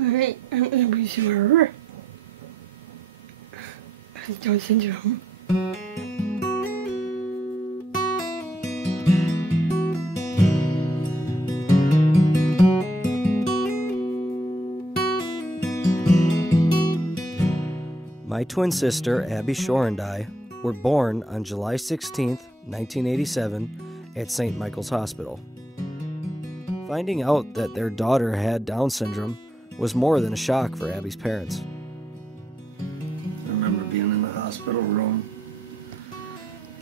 Alright, I'm gonna be sure. Down syndrome. My twin sister, Abby Shore, and I were born on July 16th, 1987 at St. Michael's Hospital. Finding out that their daughter had Down syndrome was more than a shock for Abby's parents. I remember being in the hospital room,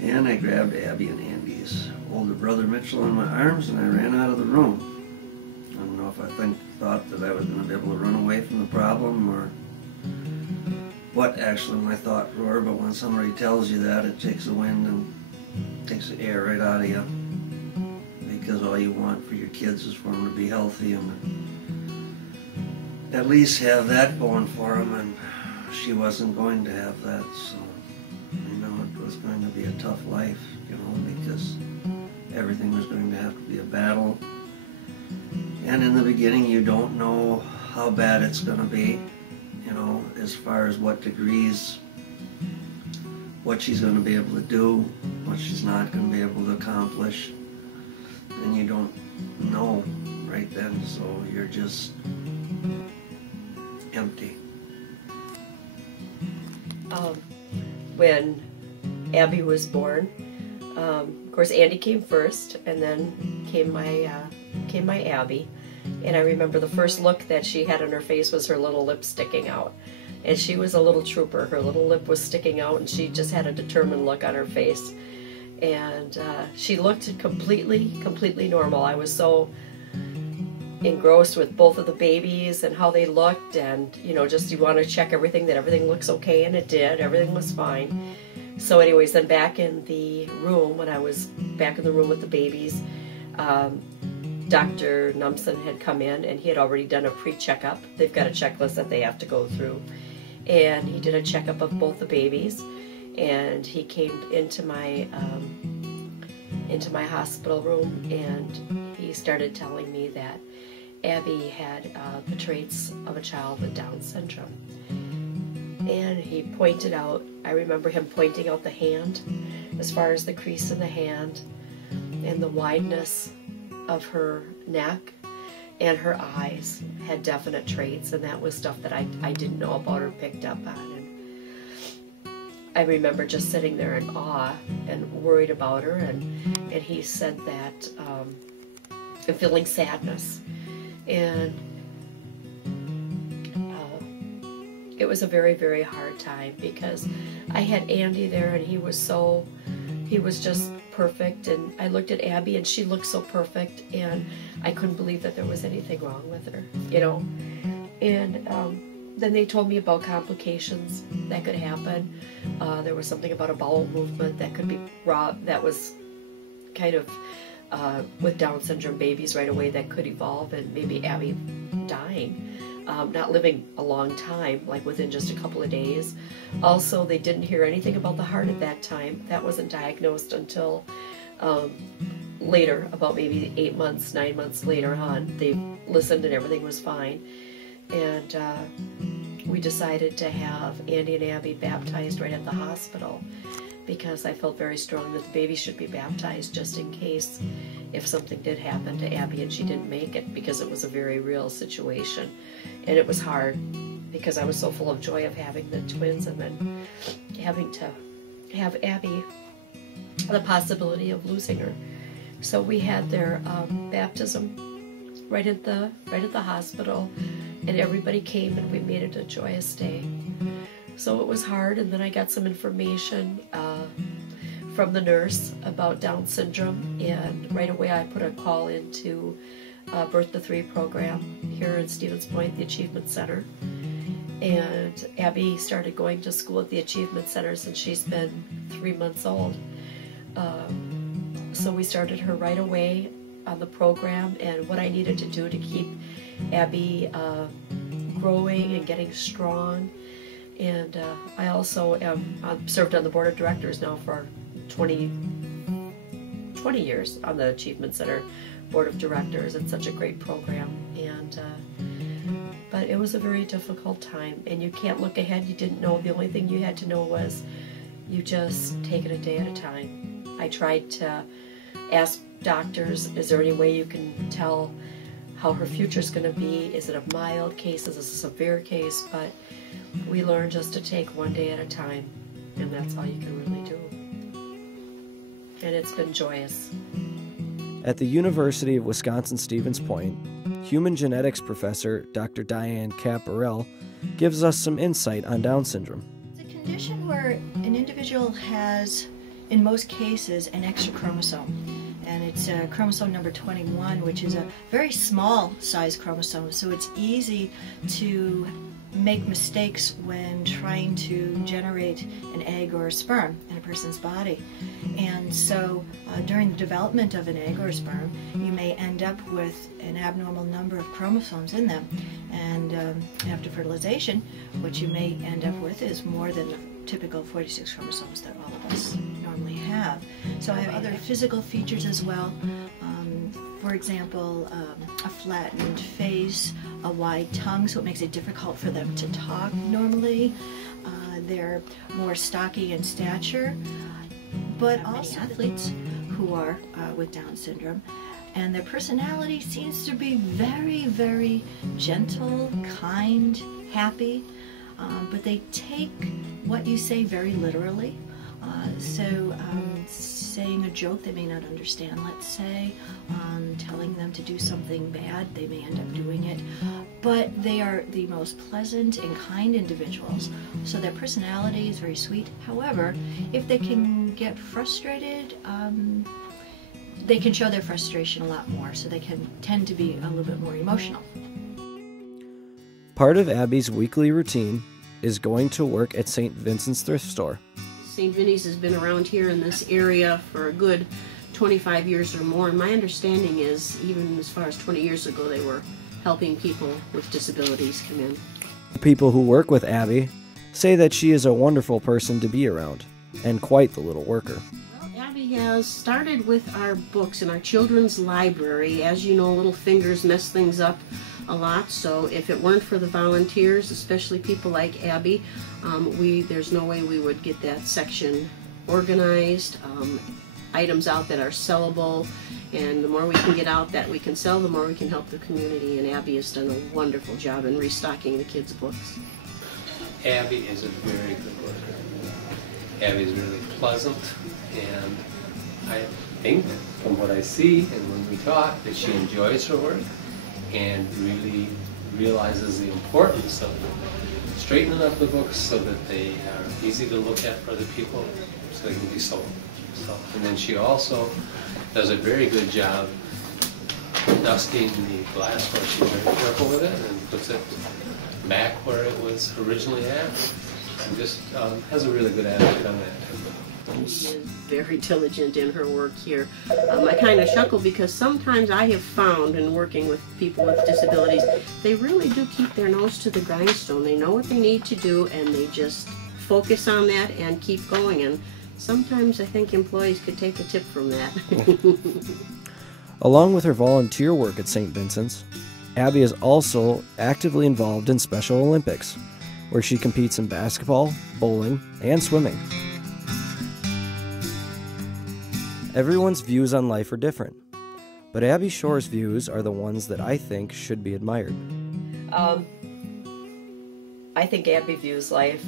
and I grabbed Abby and Andy's older brother Mitchell in my arms, and I ran out of the room. I don't know if I thought that I was going to be able to run away from the problem, or what actually my thoughts were, but when somebody tells you that, it takes the wind and takes the air right out of you, because all you want for your kids is for them to be healthy and at least have that going for them, and she wasn't going to have that, so it was going to be a tough life, because everything was going to have to be a battle, and in the beginning you don't know how bad it's going to be, as far as what degrees, what she's going to be able to do, what she's not going to be able to accomplish, and you don't know right then, so you're just empty. When Abby was born, of course Andy came first, and then came my Abby. And I remember the first look that she had on her face was her little lip sticking out. And she was a little trooper. Her little lip was sticking out, and she just had a determined look on her face. And she looked completely normal. I was so engrossed with both of the babies and how they looked, and just you want to check everything, that everything looks okay, and it did. Everything was fine. So anyways, then back in the room, when I was back in the room with the babies, Dr. Numson had come in, and he had already done a pre-checkup. They've got a checklist that they have to go through. And he did a checkup of both the babies, and he came into my hospital room, and he started telling me that Abby had the traits of a child with Down syndrome. And he pointed out, I remember him pointing out the hand, as far as the crease in the hand, and the wideness of her neck, and her eyes had definite traits, and that was stuff that I didn't know about or picked up on. And I remember just sitting there in awe and worried about her, and he said that I'm feeling sadness, and it was a very hard time, because I had Andy there, and he was just perfect, and I looked at Abby, and she looked so perfect, and I couldn't believe that there was anything wrong with her, and then they told me about complications that could happen. There was something about a bowel movement that could be that was kind of with Down syndrome babies right away, that could evolve, and maybe Abby dying. Not living a long time, like within just a couple of days. Also, they didn't hear anything about the heart at that time. That wasn't diagnosed until later, about maybe 8 months, 9 months later on. They listened, and everything was fine. And we decided to have Andy and Abby baptized right at the hospital, because I felt very strong that the baby should be baptized, just in case if something did happen to Abby and she didn't make it, because it was a very real situation. And it was hard, because I was so full of joy of having the twins, and then having to have Abby, the possibility of losing her. So we had their baptism right at the hospital, and everybody came, and we made it a joyous day. So it was hard, and then I got some information from the nurse about Down syndrome, and right away I put a call into Birth to 3 program here in Stevens Point, the Achievement Center. And Abby started going to school at the Achievement Center since she's been 3 months old. So we started her right away on the program, and what I needed to do to keep Abby growing and getting strong. And I also am served on the board of directors now for 20 years on the Achievement Center board of directors. It's such a great program. And but But it was a very difficult time, and you can't look ahead. You didn't know. The only thing you had to know was you just take it a day at a time. I tried to ask doctors, is there any way you can tell how her future's going to be? Is it a mild case? Is it a severe case? But we learned just to take one day at a time, and that's all you can really do. And it's been joyous. At the University of Wisconsin-Stevens Point, human genetics professor Dr. Diane Caparel gives us some insight on Down syndrome. It's a condition where an individual has, in most cases, an extra chromosome. And it's chromosome number 21, which is a very small size chromosome, so it's easy to make mistakes when trying to generate an egg or a sperm in a person's body. And so during the development of an egg or a sperm, you may end up with an abnormal number of chromosomes in them. And after fertilization, what you may end up with is more than the typical 46 chromosomes that all of us normally have. So I have other physical features as well. For example, a flattened face, a wide tongue, so it makes it difficult for them to talk normally. They're more stocky in stature, but also athletes who are with Down syndrome, and their personality seems to be very, very gentle, kind, happy, but they take what you say very literally. Saying a joke they may not understand, let's say, telling them to do something bad, they may end up doing it, but they are the most pleasant and kind individuals, so their personality is very sweet. However, if they can get frustrated, they can show their frustration a lot more, so they can tend to be a little bit more emotional. Part of Abby's weekly routine is going to work at St. Vincent's thrift store. St. Vinny's has been around here in this area for a good 25 years or more, and my understanding is even as far as 20 years ago they were helping people with disabilities come in. People who work with Abby say that she is a wonderful person to be around, and quite the little worker. Well, Abby has started with our books in our children's library. As you know, little fingers mess things up a lot, so if it weren't for the volunteers, especially people like Abby, there's no way we would get that section organized, items out that are sellable, and the more we can get out that we can sell, the more we can help the community, and Abby has done a wonderful job in restocking the kids' books. Abby is a very good worker. Abby is really pleasant, and I think from what I see and when we talk that she enjoys her work and really realizes the importance of straightening up the books so that they are easy to look at for other people so they can be sold. And then she also does a very good job dusting the glassware. She's very careful with it and puts it back where it was originally at, and just has a really good attitude on that. She is very diligent in her work here. I kind of chuckle because sometimes I have found in working with people with disabilities, they really do keep their nose to the grindstone. They know what they need to do and they just focus on that and keep going. And sometimes I think employees could take a tip from that. Along with her volunteer work at St. Vincent's, Abby is also actively involved in Special Olympics, where she competes in basketball, bowling, and swimming. Everyone's views on life are different, but Abby Shore's views are the ones that I think should be admired. I think Abby views life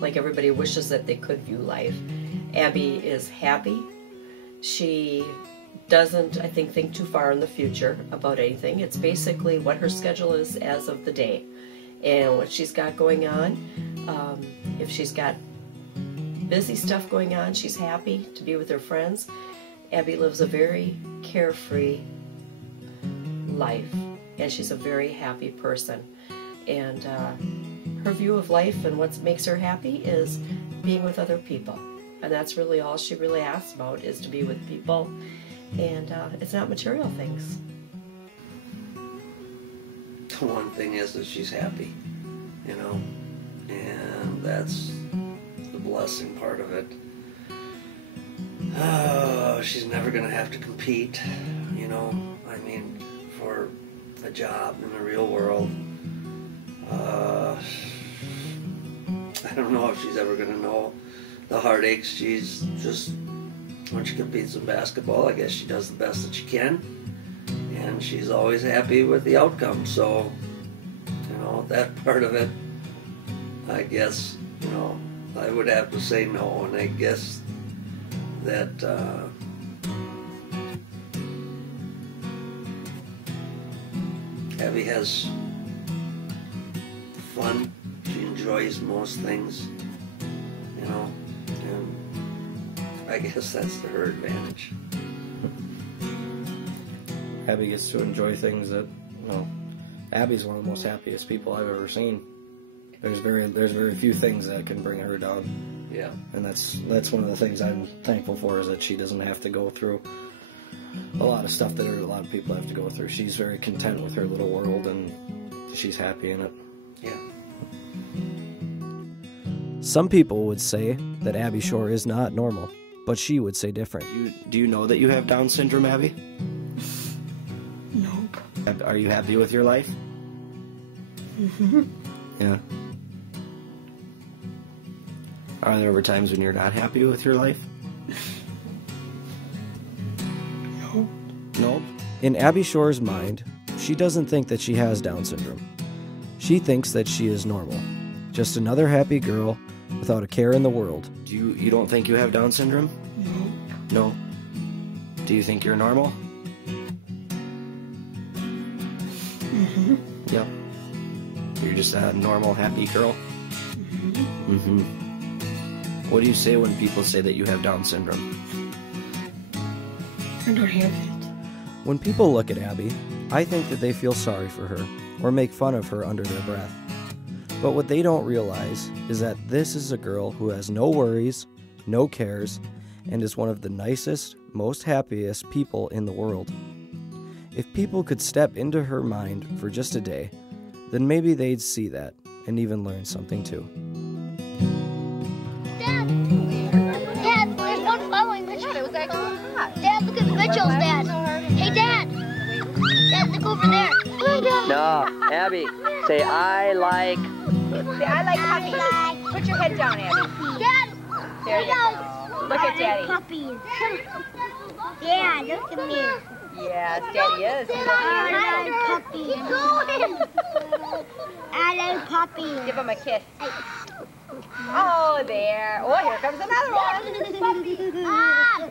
like everybody wishes that they could view life. Abby is happy. She doesn't, I think too far in the future about anything. It's basically what her schedule is as of the day and what she's got going on. If she's got busy stuff going on, she's happy to be with her friends. Abby lives a very carefree life, and she's a very happy person. And her view of life and what makes her happy is being with other people. And that's really all she really asks about, is to be with people. And it's not material things. The one thing is that she's happy, you know, and that's the blessing part of it. Oh, she's never going to have to compete, you know, I mean, for a job in the real world. I don't know if she's ever going to know the heartaches. She's just, when she competes in basketball, I guess she does the best that she can. And she's always happy with the outcome. So, you know, that part of it, I guess, you know, I would have to say no. And I guess that Abby has fun. She enjoys most things, you know, and I guess that's to her advantage. Abby gets to enjoy things that, you know, Abby's one of the most happiest people I've ever seen. There's very few things that can bring her down. Yeah. And that's one of the things I'm thankful for, is that she doesn't have to go through a lot of stuff that a lot of people have to go through. She's very content with her little world, and she's happy in it. Yeah. Some people would say that Abby Shore is not normal, but she would say different. Do you know that you have Down syndrome, Abby? Nope. Are you happy with your life? Mm-hmm. Yeah. Are there ever times when you're not happy with your life? Nope. Nope. In Abby Shore's mind, she doesn't think that she has Down syndrome. She thinks that she is normal. Just another happy girl without a care in the world. You don't think you have Down syndrome? Nope. No. Do you think you're normal? Mm-hmm. Yep. You're just a normal, happy girl? Mm-hmm. What do you say when people say that you have Down syndrome? I don't have it. When people look at Abby, I think that they feel sorry for her or make fun of her under their breath. But what they don't realize is that this is a girl who has no worries, no cares, and is one of the nicest, most happiest people in the world. If people could step into her mind for just a day, then maybe they'd see that and even learn something too. Dad, there's one following Mitchell. Dad, look at Mitchell's dad. Hey, Dad. Dad, look over there. No, Abby, say I like. Say I like puppies. Put your head down, Abby. Dad. There you go. Look at Daddy. Puppies. Dad, look at me. Yes, Daddy is. I like puppies. Keep going. I like puppies. Give him a kiss. Oh, there. Oh, here comes another one. Ah.